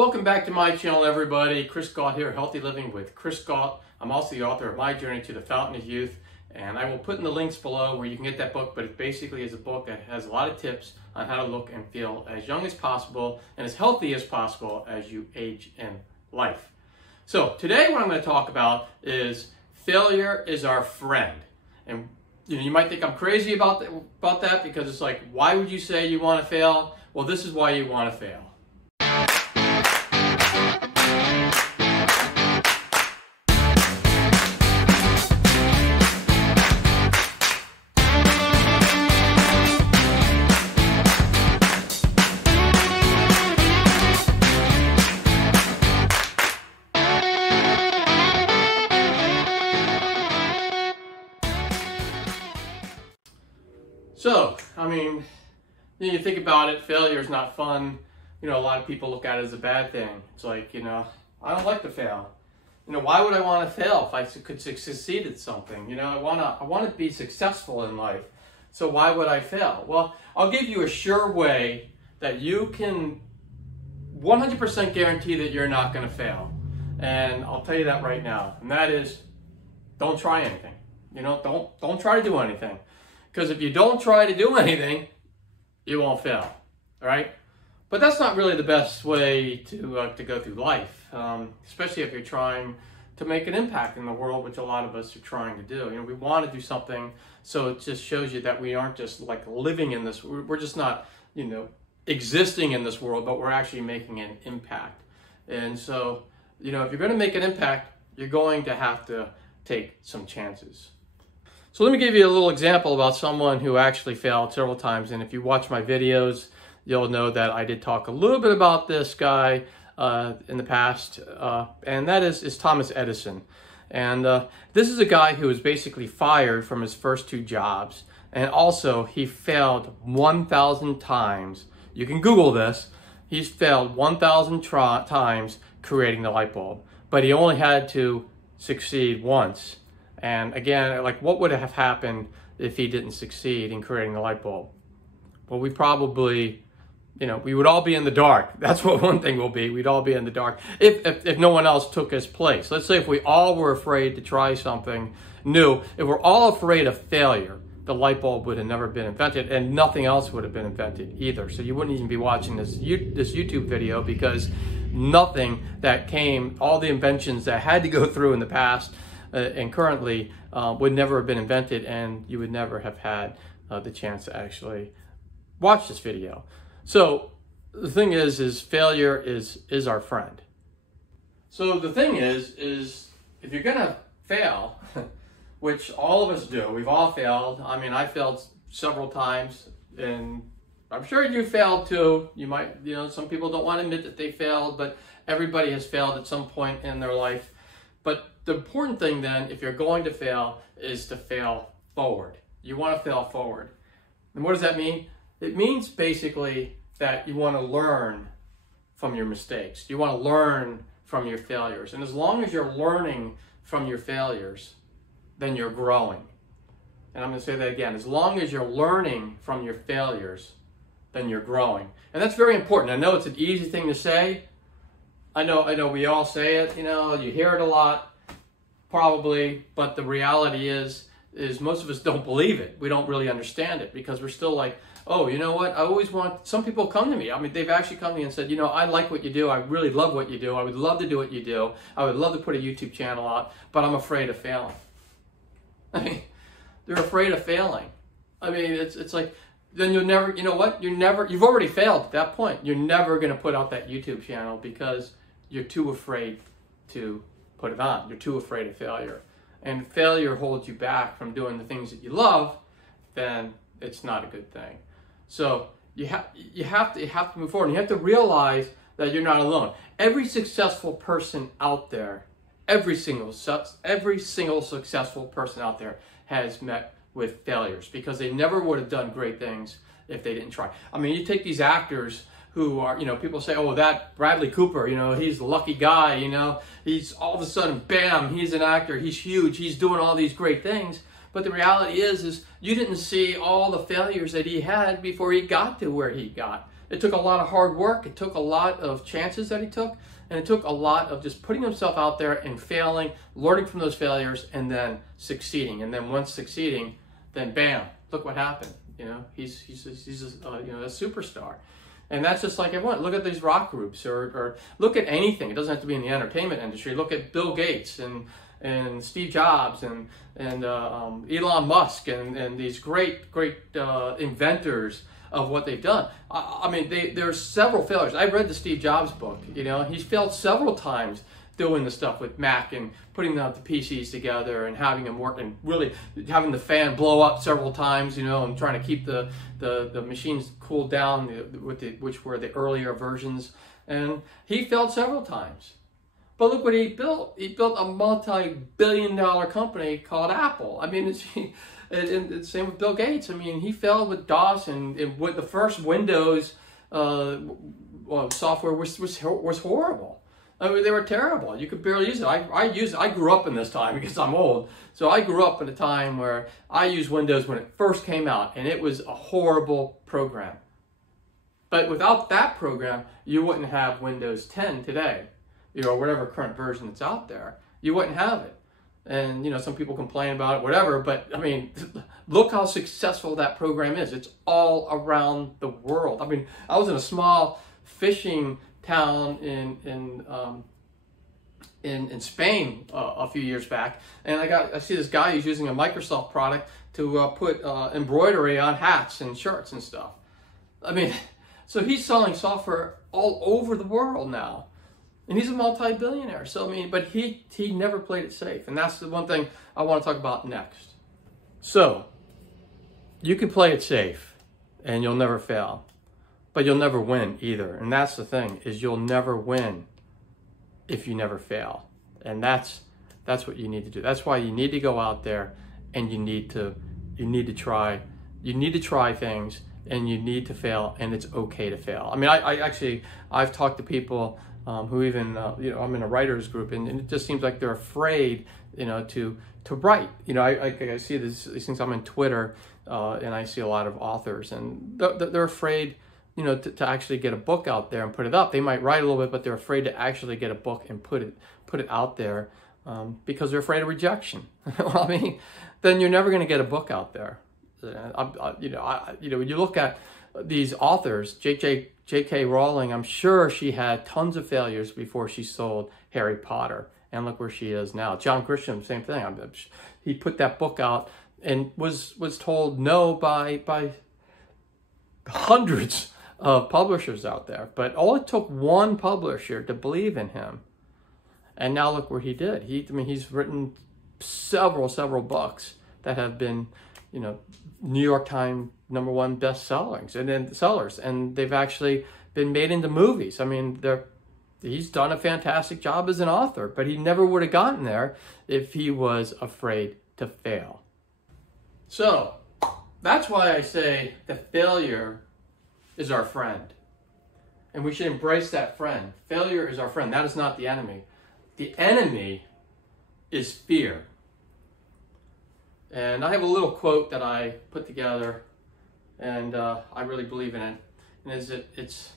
welcome back to my channel, everybody. Chris Gault here, Healthy Living with Chris Gault. I'm also the author of My Journey to the Fountain of Youth, and I will put in the links below where you can get that book, but it basically is a book that has a lot of tips on how to look and feel as young as possible and as healthy as possible as you age in life. So today what I'm going to talk about is failure is our friend. And you might think I'm crazy about that because it's like, why would you say you want to fail? Well, this is why you want to fail. So, I mean, you think about it, failure is not fun. A lot of people look at it as a bad thing. It's like, I don't like to fail. Why would I want to fail if I could succeed at something? I want to be successful in life. So why would I fail? Well, I'll give you a sure way that you can 100% guarantee that you're not going to fail. And I'll tell you that right now. And that is, don't try anything. Don't try to do anything. Because if you don't try to do anything, you won't fail, all right? But that's not really the best way to go through life, especially if you're trying to make an impact in the world, which a lot of us are trying to do. We want to do something, so it just shows you that we aren't just like living in this, we're just not, existing in this world, but we're actually making an impact. And so, if you're going to make an impact, you're going to have to take some chances. So let me give you a little example about someone who actually failed several times. And if you watch my videos, you'll know that I did talk a little bit about this guy in the past. And that is Thomas Edison. And this is a guy who was basically fired from his first two jobs. And also he failed 1,000 times. You can Google this. He's failed 1,000 times creating the light bulb. But he only had to succeed once. And again, like, what would have happened if he didn't succeed in creating the light bulb? Well, we probably, we would all be in the dark. That's what one thing will be. We'd all be in the dark if no one else took his place. Let's say if we all were afraid to try something new, if we're all afraid of failure, the light bulb would have never been invented, and nothing else would have been invented either. So you wouldn't even be watching this YouTube video, because nothing that came, all the inventions that had to go through in the past and currently would never have been invented, and you would never have had the chance to actually watch this video. So the thing is failure is our friend. So the thing is if you're gonna fail, which all of us do, we've all failed. I mean, I failed several times, and I'm sure you failed too. You might, some people don't want to admit that they failed, but everybody has failed at some point in their life. But the important thing then, if you're going to fail, is to fail forward. You want to fail forward. And what does that mean? It means basically that you want to learn from your mistakes. You want to learn from your failures. And as long as you're learning from your failures, then you're growing. And I'm going to say that again. As long as you're learning from your failures, then you're growing. And that's very important. I know it's an easy thing to say. I know we all say it, you hear it a lot, probably, but the reality is most of us don't believe it. We don't really understand it, because we're still like, oh, you know what, I always want, some people come to me, I mean, they've actually come to me and said, I like what you do, I really love what you do, I would love to do what you do, I would love to put a YouTube channel out, but I'm afraid of failing. I mean, they're afraid of failing. I mean, it's like, then you'll never, you've already failed at that point. You're never going to put out that YouTube channel because you're too afraid to put it on. You're too afraid of failure. And failure holds you back from doing the things that you love, then it's not a good thing. So you have to move forward. And you have to realize that you're not alone. Every successful person out there, every single successful person out there has met with failures, because they never would have done great things if they didn't try. I mean, you take these actors who are, people say, oh, that Bradley Cooper, he's the lucky guy, he's all of a sudden, bam, he's an actor, he's huge, he's doing all these great things. But the reality is you didn't see all the failures that he had before he got to where he got. It took a lot of hard work. It took a lot of chances that he took. And it took a lot of just putting himself out there and failing, learning from those failures, and then succeeding. And then once succeeding, then bam, look what happened. You know, he's a superstar. And that's just like everyone. Look at these rock groups, or look at anything. It doesn't have to be in the entertainment industry. Look at Bill Gates and Steve Jobs and Elon Musk and these great inventors of what they've done. I mean, there's several failures. I read the Steve Jobs book. You know, he's failed several times doing the stuff with Mac and putting the PCs together and having them work and really having the fan blow up several times, you know, and trying to keep the machines cooled down which were the earlier versions. And he failed several times. But look what he built. He built a multi-billion-dollar company called Apple. I mean, it's same with Bill Gates. I mean, he failed with DOS and with the first Windows software was horrible. I mean, they were terrible. You could barely use it. I grew up in this time because I'm old. So I grew up in a time where I used Windows when it first came out, and it was a horrible program. But without that program, you wouldn't have Windows 10 today, you know, whatever current version that's out there. You wouldn't have it. And, you know, some people complain about it, whatever, but, I mean, look how successful that program is. It's all around the world. I mean, I was in a small fishing town in Spain a few years back, and I see this guy who's using a Microsoft product to put embroidery on hats and shirts and stuff. I mean, so he's selling software all over the world now. And he's a multi-billionaire. So, I mean, but he never played it safe. And that's the one thing I want to talk about next. So, you can play it safe and you'll never fail. But you'll never win either. And that's the thing, is you'll never win if you never fail. And that's what you need to do. That's why you need to go out there and you need to try things, and you need to fail, and it's okay to fail. I mean, I've talked to people who even, you know, I'm in a writer's group, and it just seems like they're afraid, you know, to write. You know, I see these things. I'm on Twitter, and I see a lot of authors, and they're afraid, you know, to actually get a book out there and put it up. They might write a little bit, but they're afraid to actually get a book and put it out there because they're afraid of rejection. I mean, then you're never going to get a book out there. You know, when you look at these authors, J.K. Rowling, I'm sure she had tons of failures before she sold Harry Potter, and look where she is now. John Grisham, same thing. He put that book out and was told no by hundreds of publishers out there. But all it took one publisher to believe in him, and now look where he did. He's written several books that have been, you know, New York Times #1 bestsellers, and then sellers, and they've actually been made into movies. I mean, he's done a fantastic job as an author, but he never would have gotten there if he was afraid to fail. So that's why I say that failure is our friend, and we should embrace that friend. Failure is our friend. That is not the enemy. The enemy is fear. And I have a little quote that I put together, and I really believe in it. And it's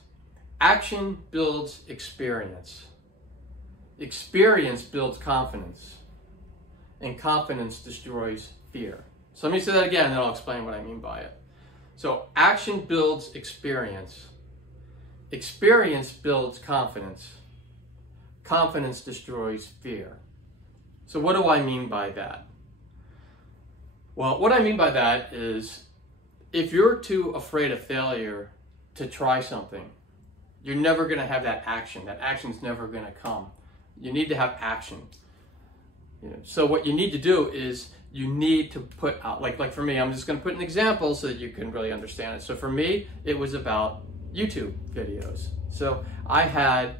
action builds experience. Experience builds confidence. And confidence destroys fear. So let me say that again, and then I'll explain what I mean by it. So action builds experience. Experience builds confidence. Confidence destroys fear. So what do I mean by that? Well, what I mean by that is, if you're too afraid of failure to try something, you're never going to have that action. That action's never going to come. You need to have action. You know, so what you need to do is you need to put out, like for me, I'm just going to put an example so that you can really understand it. So for me, it was about YouTube videos. So I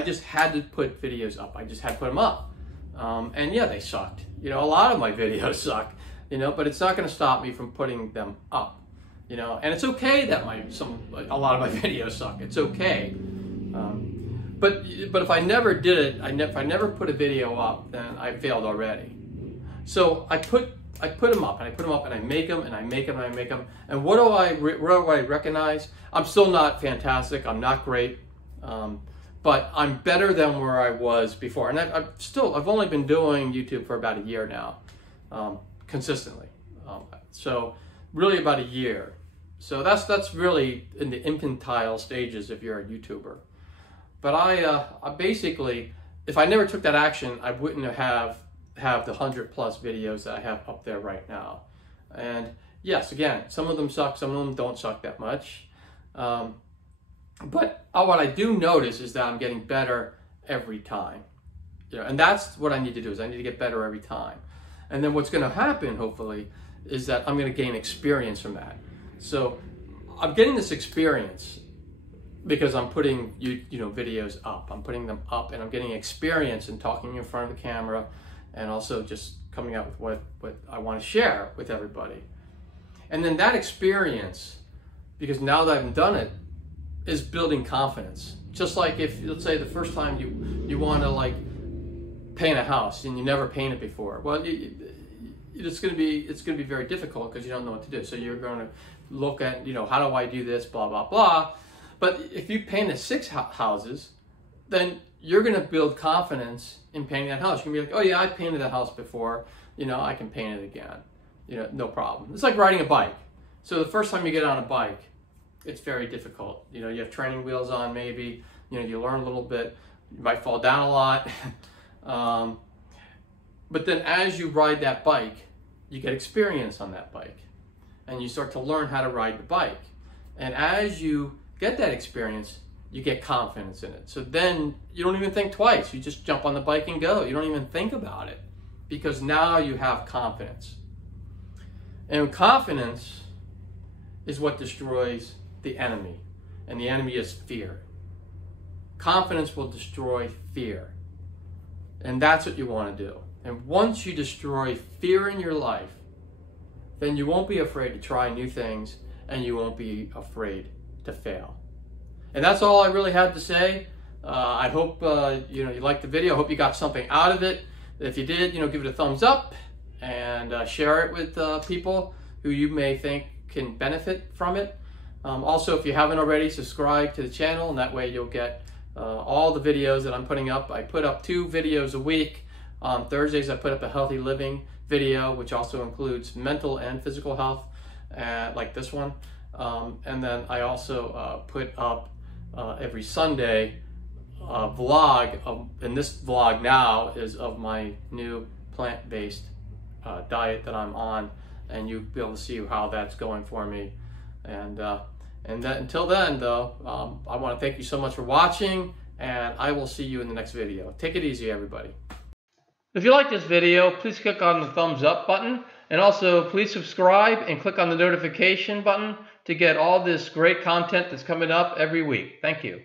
just had to put videos up. I just had to put them up. And yeah, they sucked. You know, a lot of my videos suck. You know, but it's not going to stop me from putting them up. You know, and it's okay that a lot of my videos suck. It's okay. But if I never did it, if I never put a video up, then I failed already. So I put I put them up and I put them up and I make them and I make them and I make them. And what do I recognize? I'm still not fantastic. I'm not great. But I'm better than where I was before. And I've only been doing YouTube for about a year now, consistently. So really about a year. So that's really in the infantile stages if you're a YouTuber. But I basically, if I never took that action, I wouldn't have the 100+ videos that I have up there right now. And yes, again, some of them suck, some of them don't suck that much. But what I do notice is that I'm getting better every time. You know, and that's what I need to do, is I need to get better every time. And then what's going to happen, hopefully, is that I'm going to gain experience from that. So I'm getting this experience because I'm putting videos up. I'm putting them up and I'm getting experience in talking in front of the camera and also just coming out with what I want to share with everybody. And then that experience, because now that I've done it, is building confidence. Just like if, let's say, the first time you want to like paint a house and you never painted before. Well, it's going to be very difficult because you don't know what to do. So you're going to look at, how do I do this, blah, blah, blah. But if you painted 6 houses, then you're going to build confidence in painting that house. You're going to be like, oh yeah, I painted that house before. I can paint it again. No problem. It's like riding a bike. So the first time you get on a bike, it's very difficult. You have training wheels on maybe. You learn a little bit. You might fall down a lot. But then as you ride that bike, you get experience on that bike. And you start to learn how to ride the bike. And as you get that experience, you get confidence in it. So then you don't even think twice. You just jump on the bike and go. You don't even think about it because now you have confidence. And confidence is what destroys the enemy. And the enemy is fear. Confidence will destroy fear. And that's what you want to do. And once you destroy fear in your life, then you won't be afraid to try new things and you won't be afraid to fail. And that's all I really had to say. I hope you liked the video. I hope you got something out of it. If you did, give it a thumbs up and share it with people who you may think can benefit from it. Also, if you haven't already, subscribe to the channel, and that way you'll get all the videos that I'm putting up. I put up 2 videos a week. On Thursdays, I put up a healthy living video, which also includes mental and physical health, like this one. And then I also put up every Sunday a vlog, and this vlog now is of my new plant-based diet that I'm on, and you'll be able to see how that's going for me. And until then, though, I want to thank you so much for watching, and I will see you in the next video. Take it easy, everybody. If you like this video, please click on the thumbs up button, and also please subscribe and click on the notification button to get all this great content that's coming up every week. Thank you.